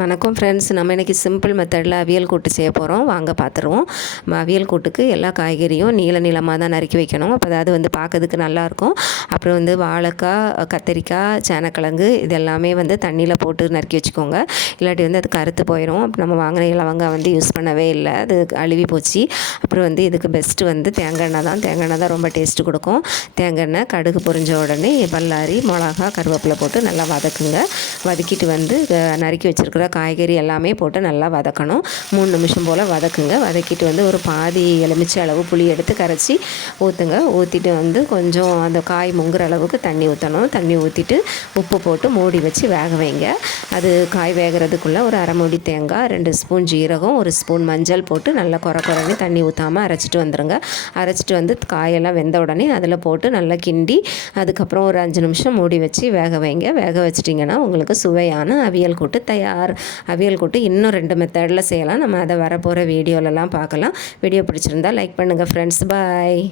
வணக்கம் ஃப்ரெண்ட்ஸ் நம்ம இன்றைக்கி சிம்பிள் மெத்தடில் அவியல் கூட்டு செய்ய போகிறோம் வாங்க பார்த்துருவோம் நம்ம அவியல் கூட்டுக்கு எல்லா காய்கறியும் நீள நீளமாக தான் நறுக்கி வைக்கணும். அப்போ அது வந்து பார்க்கறதுக்கு நல்லாயிருக்கும் அப்புறம் வந்து வாழைக்காய் கத்திரிக்காய் சேனக்கிழங்கு இது எல்லாமே வந்து தண்ணியில் போட்டு நறுக்கி வச்சுக்கோங்க. இல்லாட்டி வந்து அது கருத்து போயிடும் அப்புறம் நம்ம வாங்கின லவங்காய் வந்து யூஸ் பண்ணவே இல்லை. அது அழுவி போச்சு. அப்புறம் வந்து இதுக்கு பெஸ்ட்டு வந்து தேங்காய் எண்ணெய் தான். தேங்காய் எண்ணெய் தான் ரொம்ப டேஸ்ட்டு கொடுக்கும். தேங்காய் எண்ணெய் கடுகு பொரிஞ்ச உடனே பல்லாரி மிளகா கருவேப்பிலை போட்டு நல்லா வதக்குங்க. வதக்கிட்டு வந்து நறுக்கி வச்சுருக்கிற காய்கறி எல்லாமே போட்டு நல்லா வதக்கணும். மூணு நிமிஷம் போல் வதக்குங்க. வதக்கிட்டு வந்து ஒரு பாதி எலுமிச்சை அளவு புளி எடுத்து கரைச்சி ஊற்றுங்க ஊற்றிட்டு வந்து கொஞ்சம் அந்த காய் முங்குற அளவுக்கு தண்ணி ஊற்றணும் தண்ணி ஊற்றிட்டு உப்பு போட்டு மூடி வச்சு வேக வைங்க. அது காய் வேகிறதுக்குள்ளே ஒரு அரை மூடி தேங்காய் ரெண்டு ஸ்பூன் ஜீரகம் ஒரு ஸ்பூன் மஞ்சள் போட்டு நல்லா குறை குறைன்னு தண்ணி ஊற்றாமல் அரைச்சிட்டு வந்துடுங்க அரைச்சிட்டு வந்து காயெல்லாம் வெந்த உடனே அதில் போட்டு நல்லா கிண்டி அதுக்கப்புறம் ஒரு அஞ்சு நிமிஷம் மூடி வச்சு வேக வைங்க. வேக வச்சிட்டிங்கன்னா உங்களுக்கு சுவையான அவியல் கூட்டு தயார். அவியல் கூட்டு இன்னும் ரெண்டு மெத்தடில் செய்யலாம். நம்ம அதை வரப்போகிற வீடியோலலாம் பார்க்கலாம். வீடியோ பிடிச்சிருந்தா லைக் பண்ணுங்கள் ஃப்ரெண்ட்ஸ் பாய்